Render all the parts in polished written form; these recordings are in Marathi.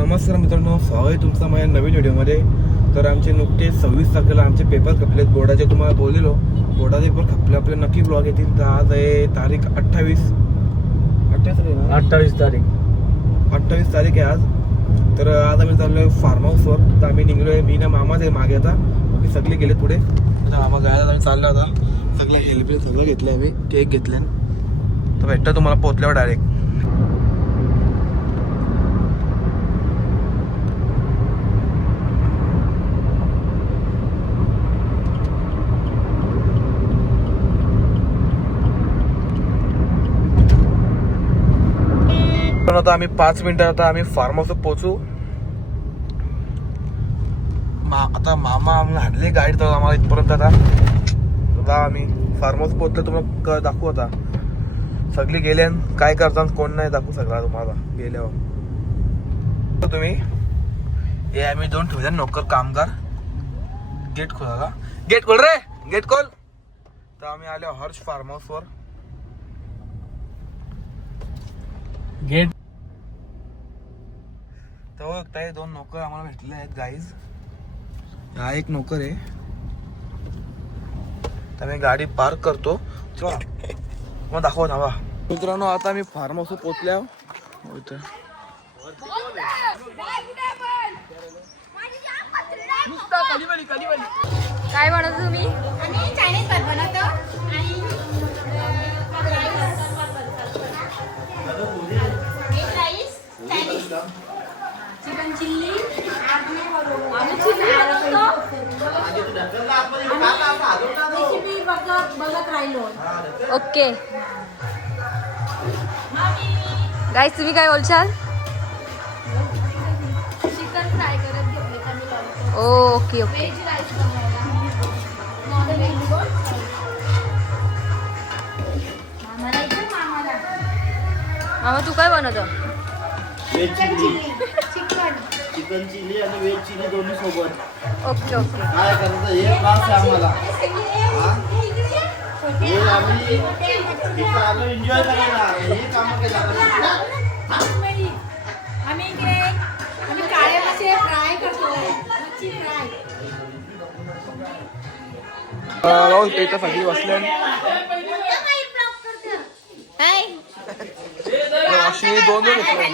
नमस्कार मित्रांनो, स्वागत आहे तुमचं माझ्या नवीन व्हिडिओमध्ये. तर आमचे नुकते 26 तारखेला आमचे पेपर खपलेत बोर्डाचे. तुम्हाला बोललेलो बोर्डाचे पेपर खपले, आपले नक्की ब्लॉग येतील. तर आज आहे तारीख 28 तारीख आहे आज. तर आज आम्ही चाललो आहे फार्म हाऊसवर. तर आम्ही निघलो आहे, मी ना मामाच आहे मागे, आता बाकी सगळे गेले पुढे. आता मामा गायला आम्ही चाललो. आता सगळं हेल्प सगळं घेतलं आम्ही, केक घेतले. तर भेटतं तुम्हाला पोचल्यावर डायरेक्ट. आता आम्ही 5 मिनिटात आता आम्ही फार्म हाऊस पोहोचू. आता मामा हाडले गाडी, तर आम्हाला इथपर्यंत आता आम्ही फार्म हाऊस पोहोचलो. तुम्हाला दाखवू आता सगळी गेल्या, काय करता कोण नाही दाखवू सगळा तुम्हाला गेल्यावर. तुम्ही हे आम्ही 2 ठेवले नोकर कामगार. गेट खोला, गेट खोल रे, गेट खोल. तर आम्ही आलो हर्ष फार्म हाऊस वर. गेट तर 2 नोकर आम्हाला भेटले आहेत गाईज. हा एक नोकर आहे. तर मी गाडी पार्क करतो, मग दाखवा ना. मित्रांनो आता मी फार्म हाऊस पोहोचल्या. काय बनवतो तुम्ही? चायनीज भात बनवतो आणि चिकन चिल्ली रेसिपी बघत राहिलो. ओके गाईस, तुम्ही काय बोलशाल? चिकन फ्राय करत घेतले कमी लावतो. Okay okay. व्हेज राईस बनवायला, नॉन व्हेज मामाला इथे मामाला मामा तू काय बनवतो? Veg chilli, chicken chicken chilli आणि व्हेज चिली दोन्ही सोबत. Okay okay. काय करायचं हे क्लास आहे आम्हाला. हे आम्ही इथं आलो एन्जॉय करायला, हे कामं केलं. आम्ही इकडे काळे मासे फ्राय करतो, मच्छी फ्राय. इथं सगळी बसले. अशी 2 घेतले.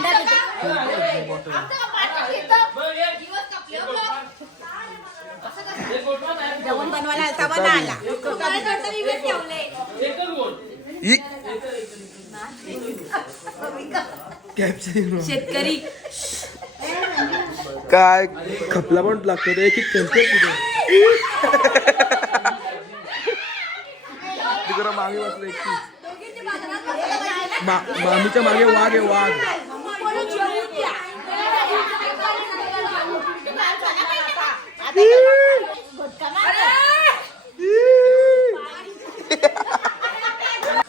जेवण बनवायला आता बनायला शेतकरी काय खपला पण लागतो रे, की तिकडं मागे बसले. मामीच्या मागे वाघ आहे, वाघ.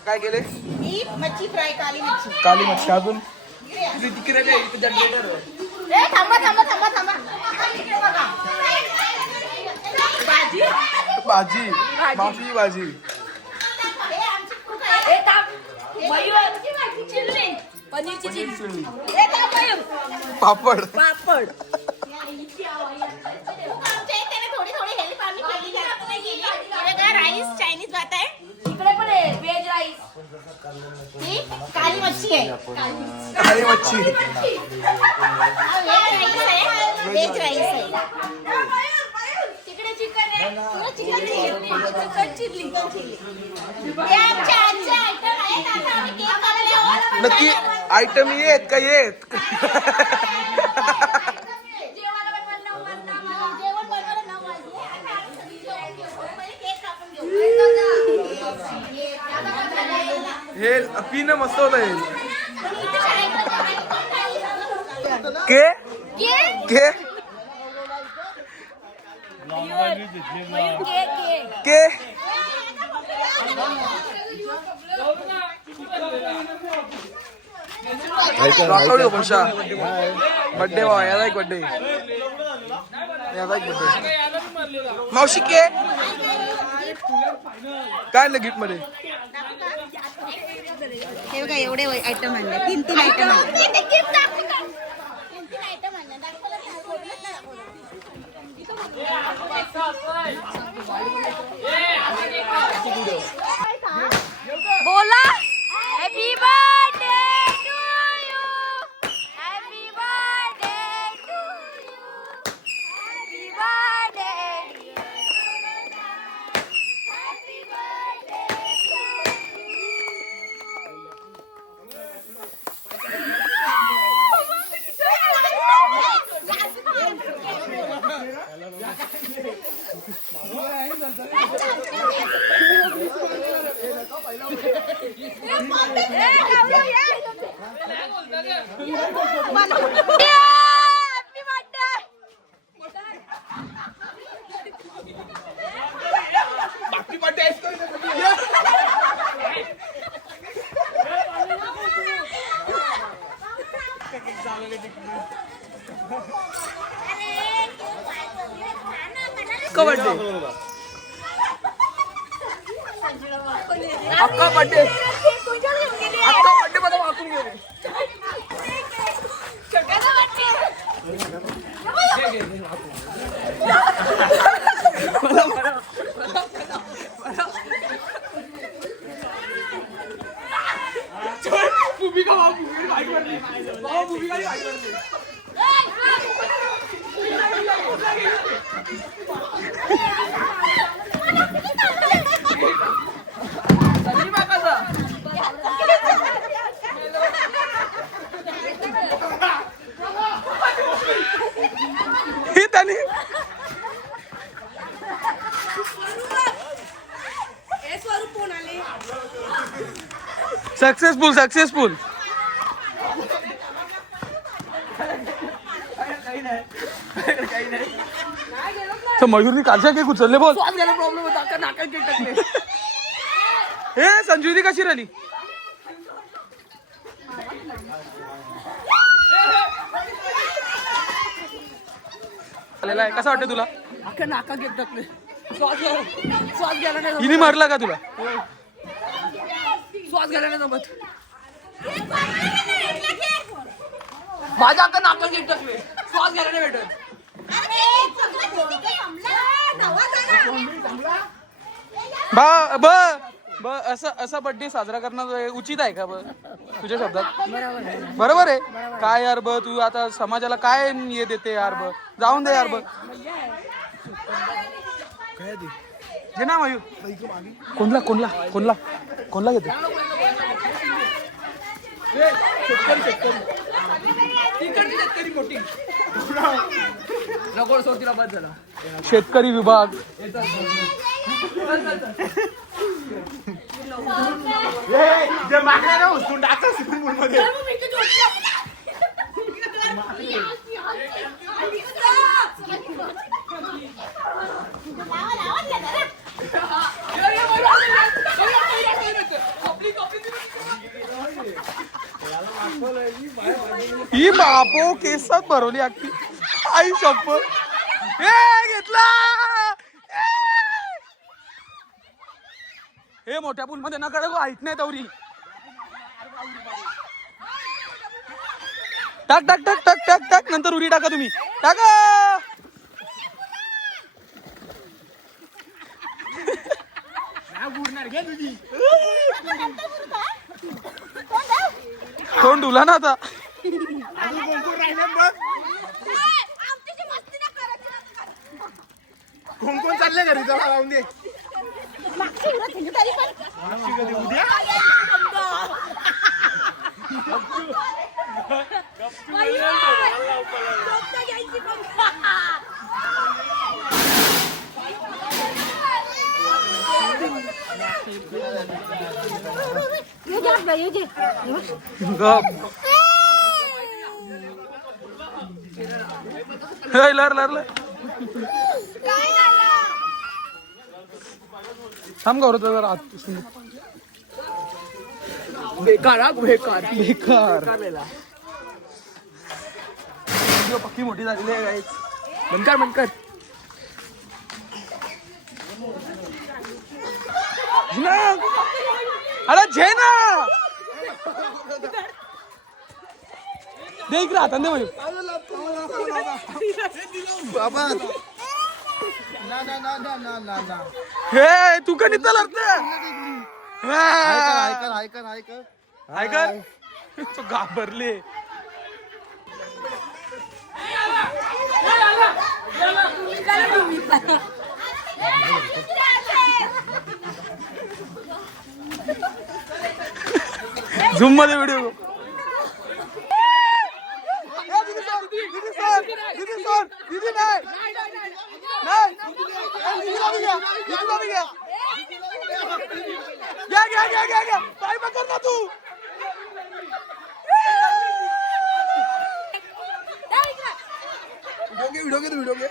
काय केले? मच्छी फ्राय, काली मच्छी. काली मच्छी. अजून तिकडे काय जनरेटर थांबा थांबा थांबा थांबा. भाजी भाजी, माशी भाजी. पनीरची चिल्ली, पापड. थोडी हेल्प आम्ही केली. राईस चायनीज भात आहे, इकडे पण आहे व्हेज राईस. ही काली मच्छी आहे, काली मच्छी. व्हेज राईस आहे. तिकडे चिकन आहे, चिकन चिल्ली. हे आमच्या आजचे आयटम आहेत. आता आम्ही केक कापले. नक्की आयटम येत का येत? हे पिणं मस्त होत आहे. के के के बर्थडे भावा, याला एक बर्थडे, मावशी के काय आणलं गिफ्ट मध्ये? हे बघा एवढे आयटम आणले, 3 आयटम आणले. बोला happy birthday to you, happy birthday to you, happy birthday, happy birthday अक्का बर्थडे अक्का बर्थडे मध्ये वाचून गेले. Successful successful. मयूरनी कालच्या केक उचलले बोल. प्रॉब्लेम होता नाकात केक टाकले. हे संजीवनी कशी राहिली? कसा वाटतं तुला? अख्खा नाका केक टाकले. श्वास घ्यायला नाही. हिने मारला का तुला? श्वास घ्यायला नाही जमत. माझ्या अख्खा नाका केक टाकले. श्वास घ्यायला नाही भेटत. असा बर्थडे साजरा करणं उचित आहे का तुझ्या शब्दात? बरोबर आहे. काय यार तू आता समाजाला काय हे देते यार जाऊन दे यार घे ना मयूर. कोणला कोणला कोणला कोणला घेते? शेतकरी विभाग. ही बापो केसात भरवली अख्खी. आई शप्पथ. घेतला. हे मोठ्या पूल मध्ये ना कडे हाईट नाही तवरी. टाक टाक टाक टाक टाक टाक. नंतर उरी टाका तुम्ही. टाका. कोण डुला ना आता. कोण कोण चालले घरी? जरा लावून दे. उद्या लर लर लर. थांब गौरव जरा आत. बेकार बेकार बेकार. पक्की मोठी झालेली आहे गाईस. मनकर मनकर. अरे झे ना. दे इकडे हातात दे म्हणजे बाबा ना ना ना ना ना ना ना हे तू कधी चालत ऐकर ऐक तू घाबरले झूम मध्ये व्हिडिओ काय कर ना तू व्हिडिओ घे व्हिडिओ घे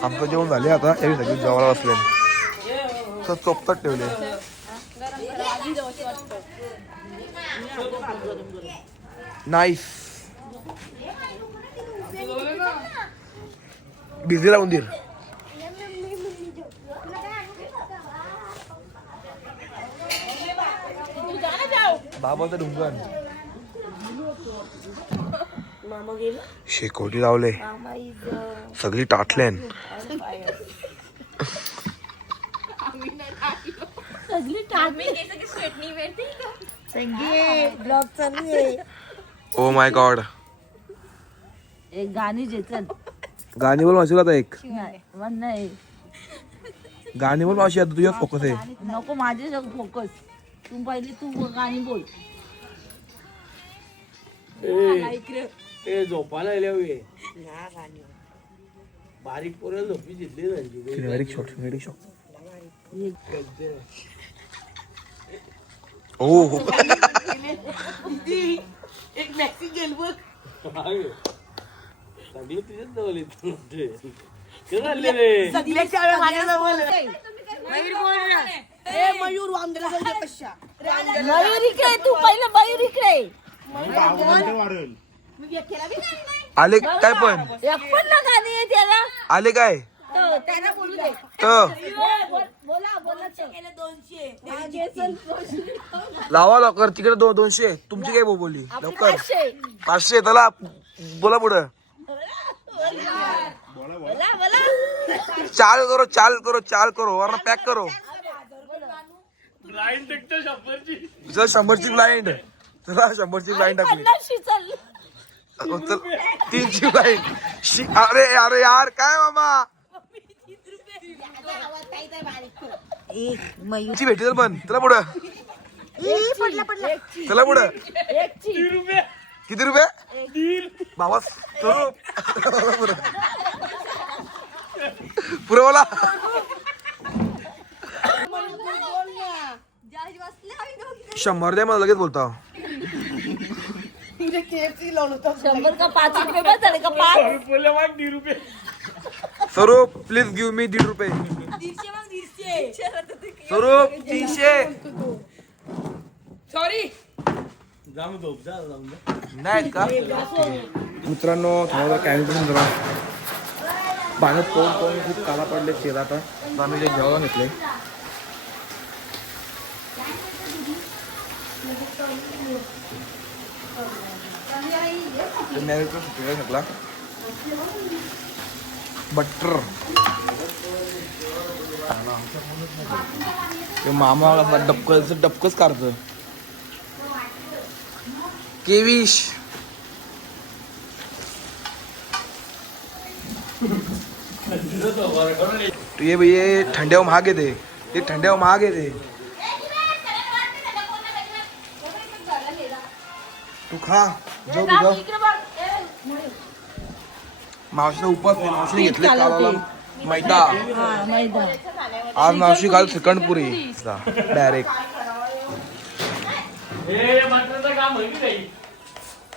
आमचं जेवण झाले आता यावी सगळी जेवायला बसले तर चोपतात ठेवले नाईस भिजलेला उंदीर बाबाचं ढुंगण शेकोटी लावले सगळी टाटलेन ब्लॉग चालू आहे ओ माय गॉड एक गाणी जे चल गाणी बोल मावशीला आता एक नाही गाणी बोल मावशी आता तुझ्या फोकस आहे नको माझे फोकस तू पहिली तू गाणी बोल झोपायला बारीक पोरं झोपी जिथली सिनेमॅटिक शॉट सिनेमॅटिक शॉट ओ एक मॅक्सी गेल बघ सगळं तुझ्याच जवळ रे सगळ्याच्या माझ्या जवळ मयूर वामदेला मयूर इकडे तू पहिलं मयूर इकडे आले काय पण गाणी आहे त्याला आले काय त्यांना बोलू दे बोला बोला 200 लावा लवकर तिकडे 200 तुमची काय बोलली लवकर 500 त्याला बोला पुढं चाल करो वरना पॅक करो ब्लाइंड टिकतो 100ची ब्लाइंड चला 100ची ब्लाइंड टाकली 3ची ब्लाइंड अरे यार काय मामा ची भेटी तर पण चला पुढं चला पुढं किती रुपये बाबा पुरं बोला शंभर द्या मला लगेच बोलता 100 का 5 रुपये बस झाले का 5 स्वरूप प्लीज गिव्ह मी 1.5 रुपये स्वरूप 300 सॉरी नाही का मित्रांनो थोडा कॅन्टीन जरा पाण्यात पाहून खूप काला पडले चेहरा आता आम्ही ते जेवण घेतले घेतला बटर मामा डबकच काढतं केविश ये भैया ठंड्या महाग येते ते थंड्यावर महाग आहे ते. तू खा जो तुझं. मावशीचा उपास नाही, मावशीने घेतले कालाला मैदा. आज मावशी काल चिकन पुरी डायरेक्ट.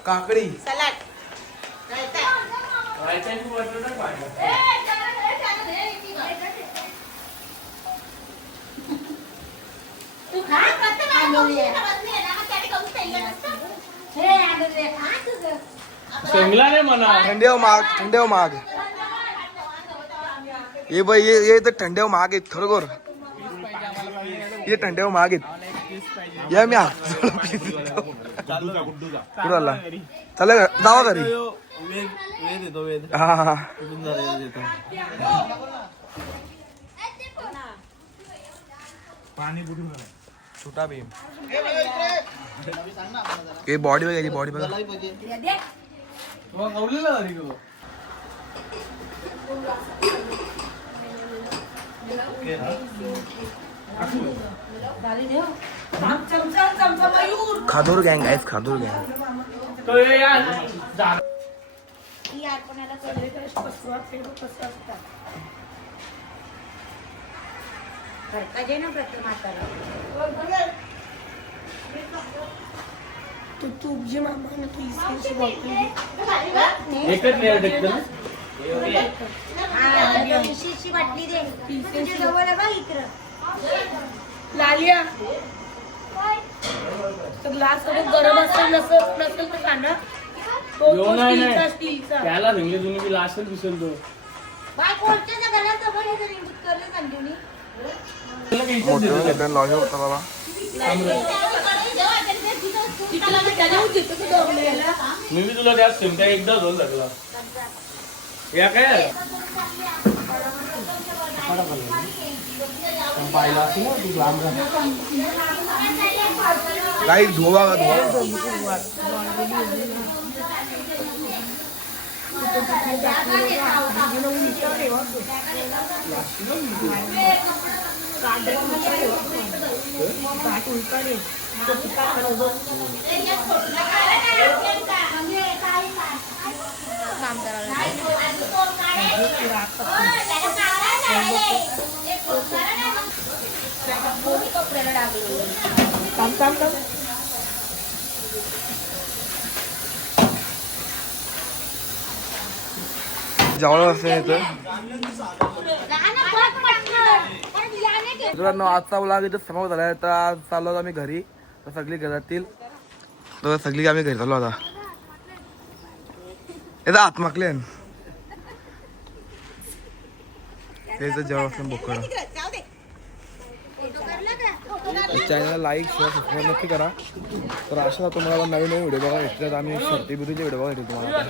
काकडी सलाड तू खा शेंगला नाही म्हणा. थंड्यावर महाग. ये बाई ये तर थंड्यावर महाग आहेत खरोखर. ये थंड्यावर महाग आहेत. या मी कुणाला चला जावा घरी. वेद येतो वेद. हा हा पाणी बुडून छोटा भीम. हे बॉडी बघायची बॉडी बघा. खादोर गँग आहे खादोर गँग. तू तूप जी मामा ना तू इसकी बॉटल एकच लेअर टेकतं. बाटली दे तुझ्या जवळ आहे बा इकडं. लालिया ग्लास गरम असेल नसेल तर खाना. यो नाही त्याला सांगले तुम्ही की लास्ट दिसेल तो. बाय कोणत्या घरात जवळ आहे तरी करले सांगितली. मोठं लॉज होता बाबा. मी बी तुला त्यात सिमट्या एकदा झोल लागला. या काय पाहिला असेल ना तू लांब काही धुवा धुवा. जवळ असेल तर मित्रांनो आजचा ब्लॉग इथं समाप्त झाला. तर आज चाललो होतो आम्ही घरी. तर सगळी घरातील तर सगळी आम्ही घरी चाललो आता. याचा आत्माकले त्याचं जेवण असलं बोकड. चॅनलला लाईक शेअर सबस्क्राईब नक्की करा. तर अशा तुम्हाला नवीन नवीन व्हिडिओ बघा भेटतात. आम्ही शर्टी बिर्टीचे व्हिडिओ बघा भेटतील तुम्हाला.